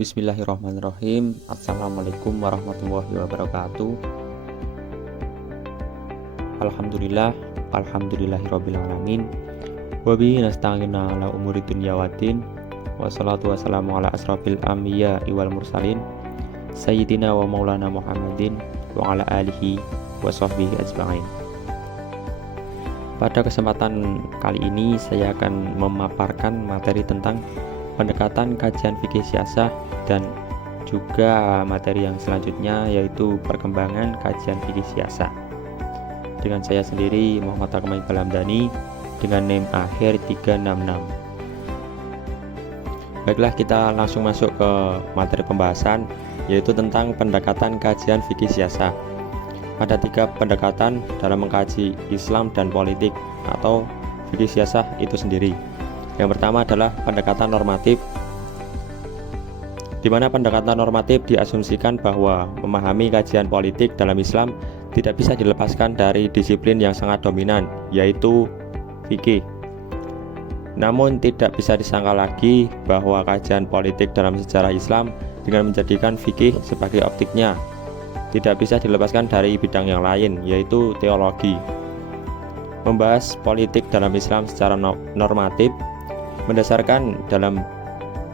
Bismillahirrahmanirrahim. Assalamualaikum warahmatullahi wabarakatuh. Alhamdulillahirabbil alamin. Wa bihi nasta'inu ala umuri dunya waddin. Wassalatu wassalamu ala asrofil anbiya wal mursalin sayyidina wa maulana Muhammadin wa ala alihi wa sahbihi ajma'in. Pada kesempatan kali ini saya akan memaparkan materi tentang pendekatan kajian fikih siasah dan juga materi yang selanjutnya yaitu perkembangan kajian fikih siasah. Dengan saya sendiri Muhammad Akmal Hamdani dengan NIM akhir 366. Baiklah, kita langsung masuk ke materi pembahasan yaitu tentang pendekatan kajian fikih siasah. Ada 3 pendekatan dalam mengkaji Islam dan politik atau fikih siasah itu sendiri. Yang pertama adalah pendekatan normatif, di mana pendekatan normatif diasumsikan bahwa memahami kajian politik dalam Islam tidak bisa dilepaskan dari disiplin yang sangat dominan, yaitu fikih. Namun tidak bisa disangka lagi bahwa kajian politik dalam sejarah Islam dengan menjadikan fikih sebagai optiknya tidak bisa dilepaskan dari bidang yang lain, yaitu teologi. Membahas politik dalam Islam secara normatif mendasarkan dalam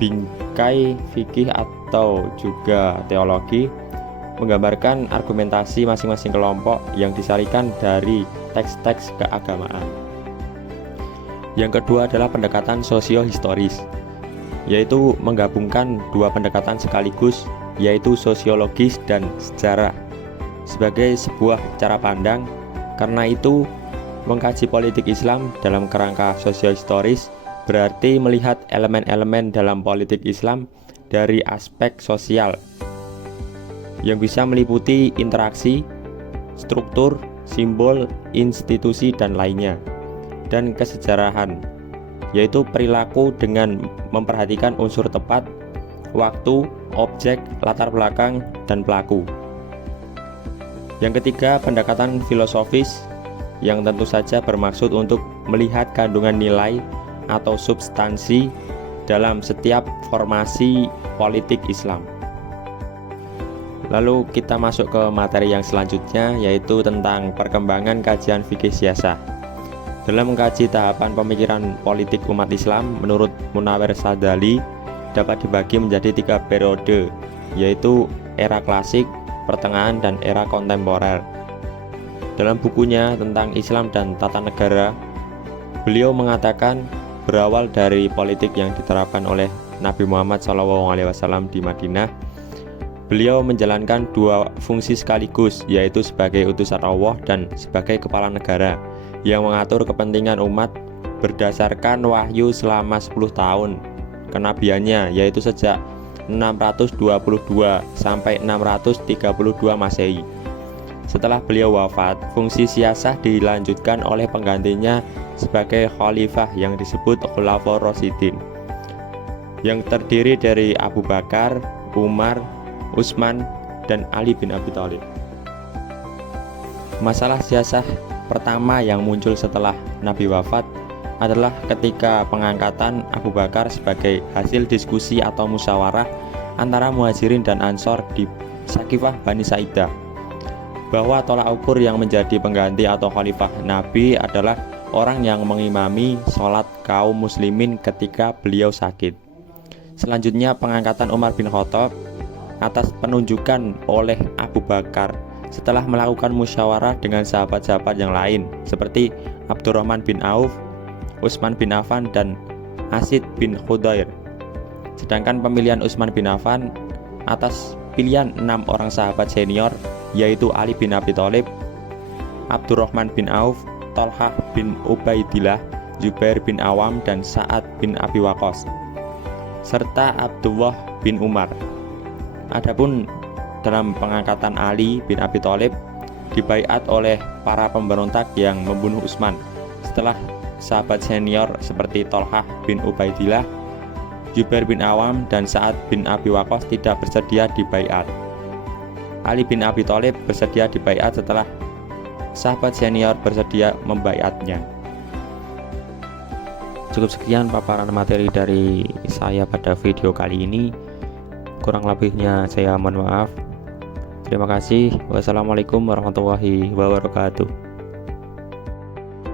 bingkai fikih atau juga teologi, menggambarkan argumentasi masing-masing kelompok yang disarikan dari teks-teks keagamaan. Yang kedua adalah pendekatan sosio-historis, yaitu menggabungkan 2 pendekatan sekaligus, yaitu sosiologis dan sejarah sebagai sebuah cara pandang. Karena itu, mengkaji politik Islam dalam kerangka sosio-historis berarti melihat elemen-elemen dalam politik Islam dari aspek sosial yang bisa meliputi interaksi, struktur, simbol, institusi, dan lainnya, dan kesejarahan, yaitu perilaku dengan memperhatikan unsur tepat, waktu, objek, latar belakang, dan pelaku. Yang ketiga, pendekatan filosofis yang tentu saja bermaksud untuk melihat kandungan nilai atau substansi dalam setiap formasi politik Islam. Lalu kita masuk ke materi yang selanjutnya, yaitu tentang perkembangan kajian fikih siasah. Dalam mengkaji tahapan pemikiran politik umat Islam, menurut Munawir Sadali dapat dibagi menjadi 3 periode, yaitu era klasik, pertengahan, dan era kontemporer. Dalam bukunya tentang Islam dan Tata Negara, beliau mengatakan berawal dari politik yang diterapkan oleh Nabi Muhammad SAW di Madinah, beliau menjalankan 2 fungsi sekaligus, yaitu sebagai utusan Allah dan sebagai kepala negara yang mengatur kepentingan umat berdasarkan wahyu selama 10 tahun kenabiannya, yaitu sejak 622 sampai 632 Masehi. Setelah beliau wafat, fungsi siasah dilanjutkan oleh penggantinya sebagai khalifah yang disebut Khulafaur Rasyidin, yang terdiri dari Abu Bakar, Umar, Utsman, dan Ali bin Abi Thalib. Masalah siasah pertama yang muncul setelah Nabi wafat adalah ketika pengangkatan Abu Bakar sebagai hasil diskusi atau musyawarah antara Muhajirin dan Ansor di Sakifah Bani Sa'idah, bahwa tolak ukur yang menjadi pengganti atau khalifah Nabi adalah orang yang mengimami sholat kaum muslimin ketika beliau sakit. Selanjutnya, pengangkatan Umar bin Khattab atas penunjukan oleh Abu Bakar setelah melakukan musyawarah dengan sahabat-sahabat yang lain seperti Abdurrahman bin Auf, Utsman bin Affan, dan Asid bin Khudair. Sedangkan pemilihan Utsman bin Affan atas pilihan 6 orang sahabat senior, yaitu Ali bin Abi Thalib, Abdurrahman bin Auf, Thalhah bin Ubaidillah, Zubair bin Awam, dan Sa'ad bin Abi Waqqas, serta Abdullah bin Umar. Adapun dalam pengangkatan Ali bin Abi Thalib dibaiat oleh para pemberontak yang membunuh Utsman setelah sahabat senior seperti Thalhah bin Ubaidillah, Zubair bin Awam, dan Sa'ad bin Abi Waqqas tidak bersedia dibaiat. Ali bin Abi Thalib bersedia dibaiat setelah sahabat senior bersedia membaiatnya. Cukup sekian paparan materi dari saya pada video kali ini. kurang lebihnya saya mohon maaf. Terima kasih. Wassalamualaikum warahmatullahi wabarakatuh.